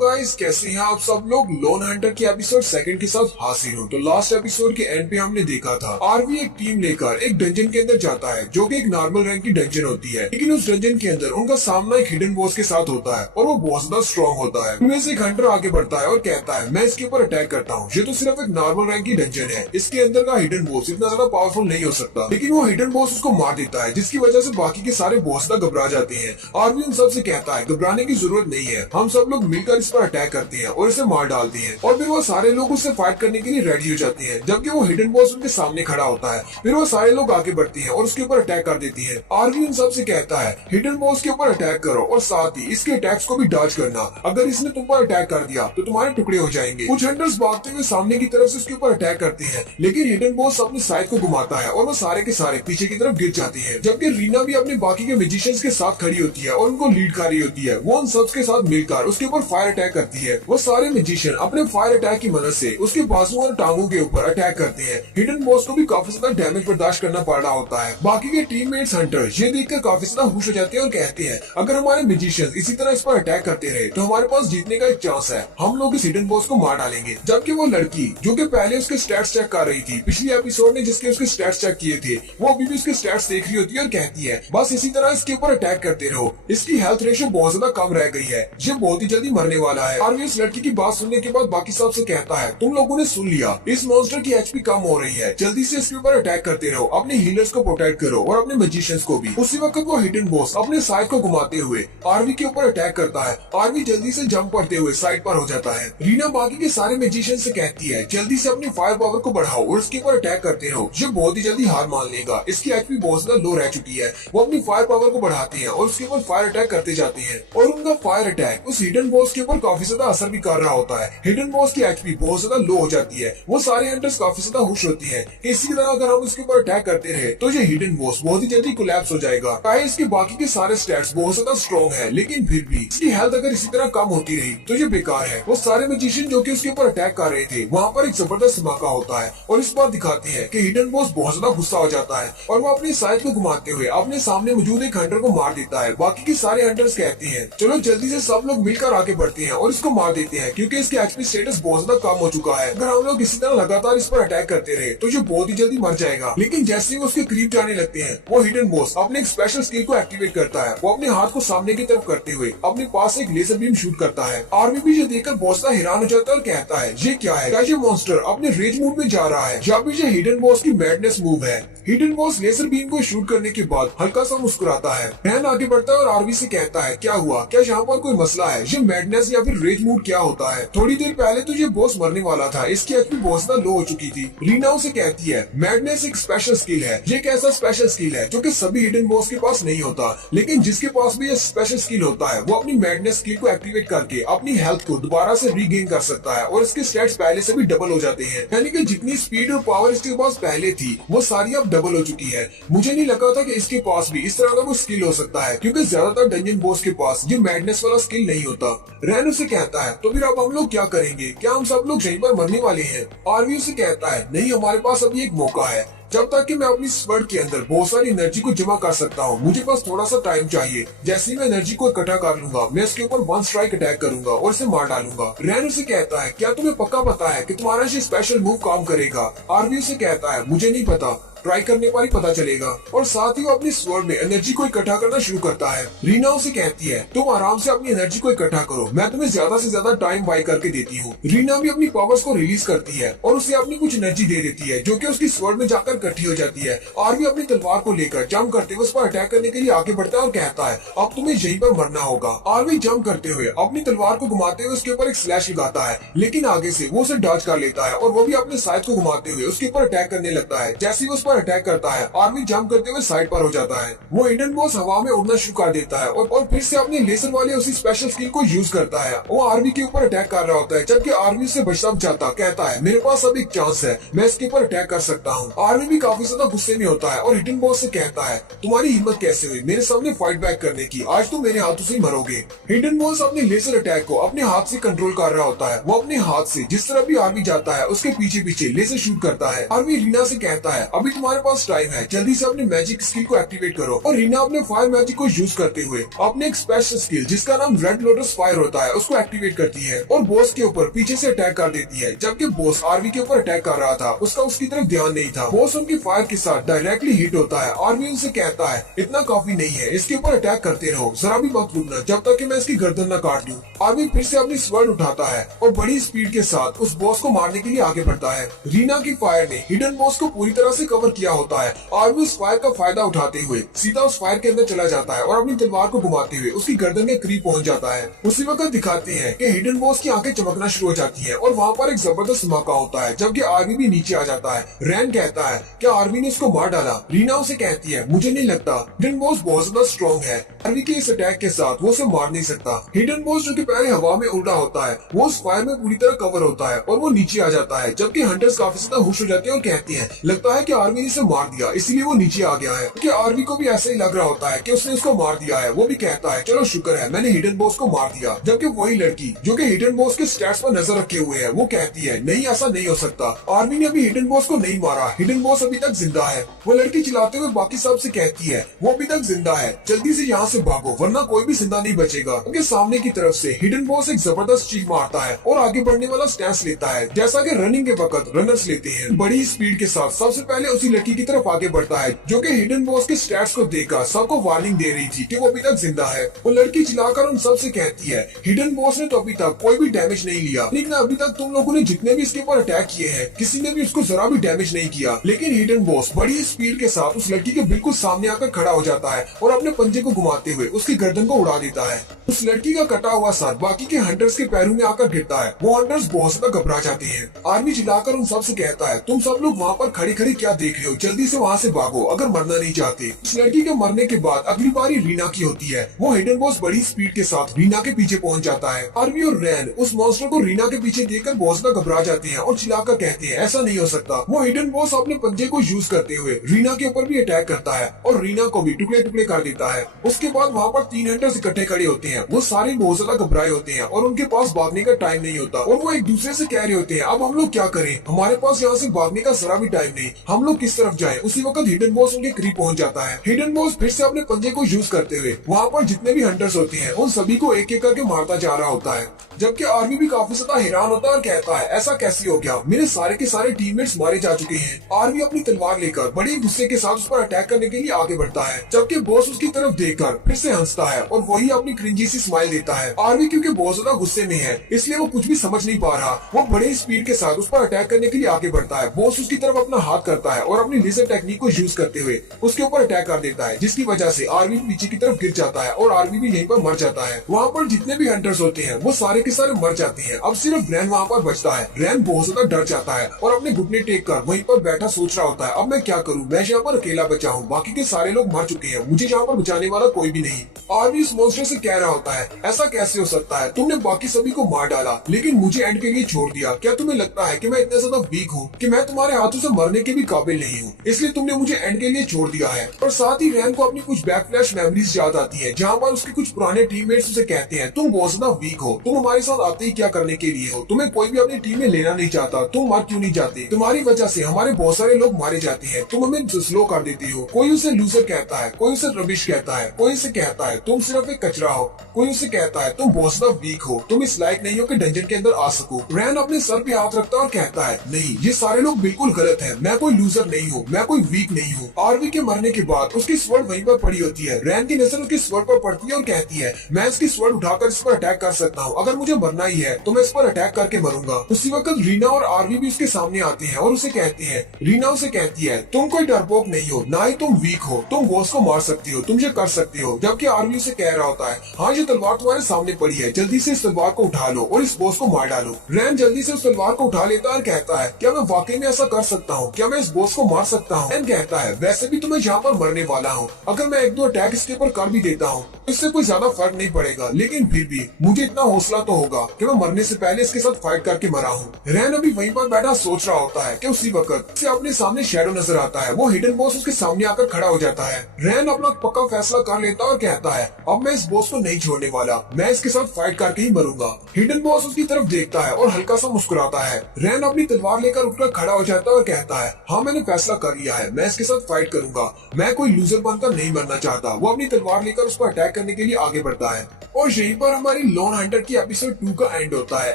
Guys, कैसे हैं आप सब लोग। लोन हंटर के एपिसोड सेकंड के साथ हाजिर हूँ। तो लास्ट एपिसोड के एंड पे हमने देखा था आरवी एक टीम लेकर एक डंजन के अंदर जाता है जो कि एक नॉर्मल रैंक की डंजन होती है, लेकिन उस डंजन के अंदर उनका सामना एक हिडन बॉस के साथ होता है और वो बहुत ज्यादा स्ट्रॉन्ग होता है। उनमें से एक हंटर आगे बढ़ता है और कहता है मैं इसके ऊपर अटैक करता हूँ, ये तो सिर्फ एक नॉर्मल रैंक की डंजन है, इसके अंदर का हिडन बॉस इतना ज्यादा पावरफुल नहीं हो सकता। लेकिन वो हिडन बॉस उसको मार देता है, जिसकी वजह से बाकी के सारे बॉस घबरा जाते हैं। आरवी उन सबसे कहता है घबराने की जरूरत नहीं है, हम सब लोग मिलकर इस पर अटैक करते हैं और इसे मार डालते हैं। और फिर वो सारे लोग उससे फाइट करने के लिए रेडी हो जाते हैं, जबकि वो हिडन बॉस उनके सामने खड़ा होता है। फिर वो सारे लोग आगे बढ़ते हैं और उसके ऊपर अटैक कर देती है। आरवी उन सबसे कहता है हिडन बॉस के ऊपर अटैक करो और साथ ही इसके अटैक्स को भी डॉज करना, अगर इसने तुम पर अटैक कर दिया तो तुम्हारे टुकड़े हो जाएंगे। कुछ हंटर्स भागते हुए सामने की तरफ से उसके ऊपर अटैक करते हैं, लेकिन हिडन बॉस अपनी साइड को घुमाता है और वो सारे के सारे पीछे की तरफ गिर जाते हैं। जबकि रीना भी अपने बाकी के मैजिशियंस के साथ खड़ी होती है और उनको लीड कर रही होती है। वो उन सब के साथ मिलकर उसके ऊपर फायर अटैक करती है। वो सारे मैजिशियन अपने फायर अटैक की मदद से उसके बाजुओं और टांगों के ऊपर अटैक करते हैं। हिडन बॉस को भी काफी ज्यादा डैमेज बर्दाश्त करना पड़ रहा होता है। बाकी के टीममेट्स हंटर ये देखकर काफी ज्यादा खुश हो जाते हैं और कहते हैं अगर हमारे मैजिशियंस इसी तरह इस पर अटैक करते रहे तो हमारे पास जीतने का एक चांस है, हम लोग इस हिडन बॉस को मार डालेंगे। जबकि वो लड़की जो कि पहले उसके स्टैट्स चेक कर रही थी, पिछले एपिसोड में जिसके उसके स्टैट्स चेक किए थे, वो अभी भी उसके स्टैट्स देख रही होती है और कहती है बस इसी तरह इसके ऊपर अटैक करते रहो, इसकी हेल्थ रेशियो बहुत ज्यादा कम रह गई है, ये बहुत ही जल्दी मरने वाला है। आरवी इस लड़की की बात सुनने के बाद बाकी सब से कहता है तुम लोगों ने सुन लिया, इस मॉन्स्टर की एचपी कम हो रही है, जल्दी से इसके ऊपर अटैक करते रहो, अपने हीलर्स को प्रोटेक्ट करो और अपने मैजिशियंस को भी। उसी वक्त वो हिडन बॉस अपने साइड को घुमाते हुए आरवी के ऊपर अटैक करता है। आरवी जल्दी से जंप करते हुए साइड पर हो जाता है। रीना बाकी के सारे मैजिशियन से कहती है जल्दी से अपनी फायर पावर को बढ़ाओ और उसके ऊपर अटैक करते रहो, ये बहुत ही जल्दी हार मान लेगा, इसकी एचपी बहुत ज्यादा लो रह चुकी है। वो अपनी फायर पावर को बढ़ाते हैं और उसके ऊपर फायर अटैक करते जाते हैं और उनका फायर अटैक उस हिडन बॉस के ऊपर काफी ज्यादा असर भी कर रहा होता है। हिडन बॉस की एचपी बहुत ज्यादा लो हो जाती है। वो सारे हंटर्स काफी ज्यादा खुश होती है कि इसी तरह अगर हम उसके ऊपर अटैक करते रहे तो ये हिडन बॉस बहुत ही जल्दी कोलैप्स हो जाएगा। चाहे इसके बाकी के सारे स्टैट्स बहुत ज्यादा स्ट्रॉन्ग है, लेकिन फिर भी इसकी हेल्थ अगर इसी तरह कम होती रही तो ये बेकार है। वो सारे मैजिशियन जो कि उसके ऊपर अटैक कर रहे थे, वहाँ पर एक जबरदस्त धमाका होता है और इस बार दिखाते हैं कि हिडन बॉस बहुत ज्यादा गुस्सा हो जाता है और वो अपनी साइड को घुमाते हुए अपने सामने मौजूद एक हंटर को मार देता है। बाकी के सारे हंटर्स कहते हैं चलो जल्दी से सब लोग मिलकर आगे बढ़ते हैं और इसको मार देते हैं, क्योंकि इसके एचपी स्टेटस बहुत ज्यादा कम हो चुका है। अगर हम लोग इसी तरह लगातार इस पर अटैक करते रहे तो ये बहुत ही जल्दी मर जाएगा। लेकिन जैसे ही वो उसके करीब जाने लगते हैं, वो हिडन बॉस अपने एक स्पेशल स्किल को एक्टिवेट करता है। वो अपने हाथ को सामने की तरफ करते हुए अपने पास एक लेजर बीम शूट करता है। आरवी भी ये देखकर बहुत ज्यादा हैरान हो जाता है और कहता है ये क्या है, क्या ये मॉन्स्टर अपने रेज मूव में जा रहा है या फिर ये हिडन बॉस की मैडनेस मूव है। हिडन बॉस लेजर बीम को शूट करने के बाद हल्का सा मुस्कुराता है। बहन आगे बढ़ता है और आरवी से कहता है क्या हुआ, क्या यहाँ पर कोई मसला है, ये मैडनेस या फिर रेज मूड क्या होता है। थोड़ी देर पहले तो ये बॉस मरने वाला था, इसकी एचपी बहुत ज्यादा लो हो चुकी थी। रीना उसे कहती है मैडनेस एक स्पेशल स्किल है, ये एक ऐसा स्पेशल स्किल है जो कि सभी हिडन बॉस के पास नहीं होता, लेकिन जिसके पास भी ये स्पेशल स्किल होता है वो अपनी मैडनेस स्किल को एक्टिवेट करके अपनी हेल्थ को दोबारा से रीगेन कर सकता है और इसके स्टैट्स पहले से भी डबल हो जाते हैं। यानी कि जितनी स्पीड और पावर इसके पास पहले थी वो सारी अब डबल हो चुकी है। मुझे नहीं लगा था कि इसके पास भी इस तरह का कोई स्किल हो सकता है, क्योंकि ज्यादातर डंजन बॉस के पास ये मैडनेस वाला स्किल नहीं होता। रैन उसे कहता है तो फिर अब हम लोग क्या करेंगे, क्या हम सब लोग यहीं पर मरने वाले हैं। आरवी उसे कहता है नहीं, हमारे पास अभी एक मौका है, जब तक कि मैं अपनी स्वर्ड के अंदर बहुत सारी एनर्जी को जमा कर सकता हूँ, मुझे पास थोड़ा सा टाइम चाहिए। जैसे ही मैं एनर्जी को इकट्ठा कर लूंगा, मैं इसके ऊपर वन स्ट्राइक अटैक करूंगा और इसे मार डालूंगा। रैन उसे कहता है क्या तुम्हें पक्का पता है कि तुम्हारा ये स्पेशल मूव काम करेगा। आरवी उसे कहता है मुझे नहीं पता, ट्राई करने पर ही पता चलेगा। और साथ ही वो अपनी स्वर्ड में एनर्जी को इकट्ठा करना शुरू करता है। रीना उसे कहती है तुम आराम से अपनी एनर्जी को इकट्ठा करो, मैं तुम्हें ज्यादा से ज्यादा टाइम बाय करके देती हूँ। रीना भी अपनी पावर्स को रिलीज करती है और उसे अपनी कुछ एनर्जी दे देती है जो कि उसकी स्वर्ड में जाकर इकट्ठी हो जाती है। आरवी अपनी तलवार को लेकर जंप करते हुए उस पर अटैक करने के लिए आगे बढ़ता है और कहता है अब तुम्हें यहीं पर मरना होगा। आरवी जंप करते हुए अपनी तलवार को घुमाते हुए उसके ऊपर एक स्लैश लगाता है, लेकिन आगे से वो उसे डॉज कर लेता है और वो भी अपने साइड को घुमाते हुए उसके ऊपर अटैक करने लगता है। जैसे ही उस पर अटैक करता है, आरवी जंप करते हुए साइड पर हो जाता है। वो हिडन बॉस हवा में उड़ना शुरू कर देता है और फिर से अपने लेजर वाले उसी स्पेशल स्किल को यूज करता है। वो आरवी के ऊपर अटैक कर रहा होता है, जबकि आरवी से बचना चाहता, कहता है मेरे पास अब एक चांस है, मैं इसके ऊपर अटैक कर सकता हूँ। आरवी भी काफी ज्यादा गुस्से में होता है और हिडन बॉस से कहता है तुम्हारी हिम्मत कैसे हुई मेरे सामने फाइट बैक करने की, आज तुम मेरे हाथों से मरोगे। हिडन बॉस अपने लेजर अटैक को अपने हाथ से कंट्रोल कर रहा होता है। वो अपने हाथ से जिस तरह भी आरवी जाता है उसके पीछे पीछे लेजर शूट करता है। आरवी रीना से कहता है अभी तुम्हारे पास टाइम है, जल्दी से अपनी मैजिक स्किल को एक्टिवेट करो। और रीना अपने फायर मैजिक को यूज करते हुए अपने एक स्पेशल स्किल जिसका नाम रेड लोटस फायर होता है उसको एक्टिवेट करती है और बॉस के ऊपर पीछे से अटैक कर देती है। जबकि बॉस आरवी के ऊपर अटैक कर रहा था, उसका उसकी तरफ ध्यान नहीं था। बॉस उनकी फायर के साथ डायरेक्टली हिट होता है। आरवी उनसे कहता है इतना काफी नहीं है, इसके ऊपर अटैक करते रहो, जरा भी मत रुकना जब तक कि मैं इसकी गर्दन न काट दूं। आरवी फिर से अपनी स्वर्ड उठाता है और बड़ी स्पीड के साथ उस बॉस को मारने के लिए आगे बढ़ता है। रीना की फायर ने हिडन बॉस को पूरी तरह से कवर किया होता है। आरवी उस फायर का फायदा उठाते हुए सीधा उस फायर के अंदर चला जाता है और अपनी तलवार को घुमाते हुए उसकी गर्दन के करीब पहुंच जाता है। उसी वक्त दिखाते हैं कि हिडन बॉस की आंखें चमकना शुरू हो जाती हैं और वहाँ पर एक जबरदस्त धमाका होता है। जबकि आरवी भी नीचे आ जाता है। रैन कहता है क्या आरवी ने उसको मार डाला? रीना उसे कहती है मुझे नहीं लगता, हिडन बॉस बहुत ज्यादा स्ट्रॉन्ग है, आरवी के इस अटैक के साथ वो उसे मार नहीं सकता। हिडन बॉस जो कि पहले हवा में उड़ा होता है वो उस फायर में पूरी तरह कवर होता है और वो नीचे आ जाता है। जबकि हंटर्स काफी ज्यादा खुश हो जाते हैं और कहते हैं लगता है कि आरवी ने इसे मार दिया इसलिए वो नीचे आ गया है। कि आरवी को भी ऐसा ही लग रहा होता है कि उसने उसको मार दिया है। वो भी कहता है चलो शुक्र है मैंने हिडन बॉस को मार दिया। जबकि वही लड़की जो कि हिडन बॉस के स्टैट्स पर नजर रखे हुए है वो कहती है नहीं ऐसा नहीं हो सकता, आर्मी ने अभी हिडन बॉस को नहीं मारा, हिडन बॉस अभी तक जिंदा है। वो लड़की चिल्लाते हुए बाकी सब से कहती है वो अभी तक जिंदा है, जल्दी से यहाँ से भागो वरना कोई भी जिंदा नहीं बचेगा। उनके सामने की तरफ से हिडन बॉस एक जबरदस्त चीख मारता है और आगे बढ़ने वाला स्टैंस लेता है जैसा कि रनिंग के वक्त रनर्स लेते हैं। बड़ी स्पीड के साथ सबसे पहले उसी लड़की की तरफ आगे बढ़ता है जो कि हिडन बॉस के स्टैट्स को देखकर सबको वार्निंग दे रही थी कि वो अभी तक जिंदा है। वो लड़की चिल्लाकर उन सब से कहती है हिडन बॉस ने तो अभी तक कोई भी डैमेज नहीं लिया, लेकिन अभी तक तुम लोगों ने जितने भी इसके ऊपर अटैक किए हैं किसी ने भी उसको जरा भी डैमेज नहीं किया। लेकिन हिडन बॉस बड़ी स्पीड के साथ उस लड़की के बिल्कुल सामने आकर खड़ा हो जाता है और अपने पंजे को घुमाते हुए उसकी गर्दन को उड़ा देता है। उस लड़की का कटा हुआ सर बाकी के हंटर्स के पैरों में आकर गिरता है। वो हंटर्स बहुत ज्यादा घबरा जाते हैं। आर्मी चिल्लाकर उन सब से कहता है तुम सब लोग वहाँ पर खड़ी खड़ी क्या देख रहे हो, जल्दी से वहाँ से भागो अगर मरना नहीं चाहते। उस लड़की के मरने के बाद अगली बारी रीना की होती है। वो हिडन बॉस बड़ी स्पीड के साथ रीना के पीछे पहुंच जाता है। आर्मी और रैन उस मॉन्स्टर को रीना के पीछे देखकर बहुत ज्यादा घबरा जाते हैं और चिल्लाकर कहते हैं ऐसा नहीं हो सकता। वो हिडन बॉस अपने पंजे को यूज करते हुए रीना के ऊपर भी अटैक करता है और रीना को भी टुकड़े टुकड़े कर देता है। उसके बाद वहाँ पर 3 हंटर्स इकट्ठे खड़े होते हैं। वो सारे बहुत ज्यादा घबराए होते हैं और उनके पास भागने का टाइम नहीं होता और वो एक दूसरे से कह रहे होते हैं अब हम लोग क्या करें, हमारे पास यहाँ से भागने का जरा भी टाइम नहीं, हम लोग किस तरफ जाएं। उसी वक्त हिडन बॉस उनके करीब पहुंच जाता है। हिडन बॉस फिर से अपने पंजे को यूज करते हुए वहाँ पर जितने भी हंटर्स होते हैं उन सभी को एक एक करके मारता जा रहा होता है। जबकि आर्मी भी काफी ज्यादा हैरान होता है और कहता है ऐसा कैसे हो गया, मेरे सारे के सारे टीममेट्स मारे जा चुके हैं। आर्मी अपनी तलवार लेकर बड़े गुस्से के साथ उस पर अटैक करने के लिए आगे बढ़ता है। जबकि बॉस उसकी तरफ देखकर फिर से हंसता है और वही अपनी क्रिंजी सी स्माइल देता है। आर्मी क्योंकि बहुत ज्यादा गुस्से में है इसलिए वो कुछ भी समझ नहीं पा रहा। वो बड़े स्पीड के साथ उस पर अटैक करने के लिए आगे बढ़ता है। बॉस उसकी तरफ अपना हाथ करता है और अपनी लेजर टेक्निक को यूज करते हुए उसके ऊपर अटैक कर देता है, जिसकी वजह से आर्मी पीछे की तरफ गिर जाता है और आर्मी भी यहीं पर मर जाता है। वहाँ पर जितने भी हंटर्स होते हैं वो सारे के सारे मर जाते हैं। अब सिर्फ रैन वहाँ पर बचता है। रैन बहुत ज्यादा डर जाता है और अपने घुटने टेक कर वहीं पर बैठा सोच रहा होता है अब मैं क्या करूँ, मैं यहाँ पर अकेला बचा हूँ, बाकी के सारे लोग मर चुके हैं, मुझे यहाँ पर बचाने वाला कोई भी नहीं। आर्मी इस मॉन्स्टर से कह रहा होता है ऐसा कैसे हो सकता है, तुमने बाकी सभी को मार डाला लेकिन मुझे एंड के लिए छोड़ दिया। क्या तुम्हें लगता है कि मैं इतना ज्यादा वीक हूँ कि मैं तुम्हारे हाथों से मरने के भी काबिल नहीं हूँ, इसलिए तुमने मुझे एंड के लिए छोड़ दिया है। और साथ ही रैन को अपनी कुछ बैक फ्लैश मेमोरीज याद आती है जहाँ पर उसके कुछ पुराने टीममेट्स उसे कहते हैं तुम बहुत ज्यादा वीक हो, तुम हमारे साथ आते ही क्या करने के लिए हो, तुम्हें कोई भी अपनी टीम में लेना नहीं चाहता, तुम मर क्यों नहीं जाते, तुम्हारी वजह से हमारे बहुत सारे लोग मारे जाते हैं, तुम हमें स्लो कर देती हो। कोई उसे लूजर कहता है, कोई उसे रबिश कहता है, कोई उसे कहता है तुम सिर्फ एक कचरा हो, कोई उसे कहता है तुम बहुत ज्यादा वीक हो, तुम इस लायक नहीं हो कि डंजन के अंदर आ सको। रैन अपने सर पे हाथ रखता है और कहता है नहीं, ये सारे लोग बिल्कुल गलत है, मैं कोई लूजर नहीं हूँ, मैं कोई वीक नहीं हूँ। आरवी के मरने के बाद उसकी स्वॉर्ड वहीं पर पड़ी होती है। रैन की नजर उसकी स्वॉर्ड पर पड़ती है और कहती है मैं इसकी स्वॉर्ड उठाकर इस पर अटैक कर सकता हूँ, अगर मुझे मरना ही है तो मैं इस पर अटैक करके मरूंगा। उसी वक्त रीना और आरवी भी उसके सामने आते हैं और उसे कहते हैं, रीना उसे कहती है तुम कोई डरपोक नहीं हो, ना ही तुम वीक हो, तुम बॉस को मार सकती हो, तुम ये कर सकती हो। जबकि आरवी उसे कह रहा होता है हाँ ये तलवार तुम्हारे सामने पड़ी है, जल्दी से इस तलवार को उठा लो और इस बॉस को मार डालो। रैन जल्दी से उस तलवार को उठा लेता है और कहता है क्या मैं वाकई में ऐसा कर सकता हूँ, क्या मैं इस बॉस को मार सकता हूँ। रैन कहता है वैसे भी तुम्हें यहाँ पर मरने वाला हूँ, अगर मैं 1-2 अटैक इसके ऊपर कर भी देता हूँ इससे कोई ज्यादा फर्क नहीं पड़ेगा, लेकिन फिर भी मुझे इतना हौसला तो होगा कि मैं मरने से पहले इसके साथ फाइट करके मरा हूँ। रैन अभी वहीं पर बैठा सोच रहा होता है कि उसी वक्त से अपने सामने शैडो नजर आता है। वो हिडन बॉस उसके सामने आकर खड़ा हो जाता है। रैन अपना पक्का फैसला कर लेता है और कहता है अब मैं इस बॉस को नहीं छोड़ने वाला, मैं इसके साथ फाइट करके ही मरूंगा। हिडन बॉस उसकी तरफ देखता है और हल्का सा मुस्कुराता है। रैन अपनी तलवार लेकर उठकर खड़ा हो जाता है और कहता है हाँ मैंने फैसला कर लिया है, मैं इसके साथ फाइट करूंगा, मैं कोई लूजर बनकर नहीं मरना चाहता। वो अपनी तलवार लेकर उसको अटैक करने के लिए आगे बढ़ता है और यहीं पर हमारी लोन हंटर की एपिसोड 2 का एंड होता है।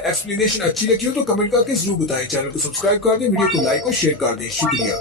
एक्सप्लेनेशन अच्छी लगी हो तो कमेंट करके जरूर बताएं। चैनल को सब्सक्राइब कर दें, वीडियो को लाइक और शेयर कर दें। शुक्रिया।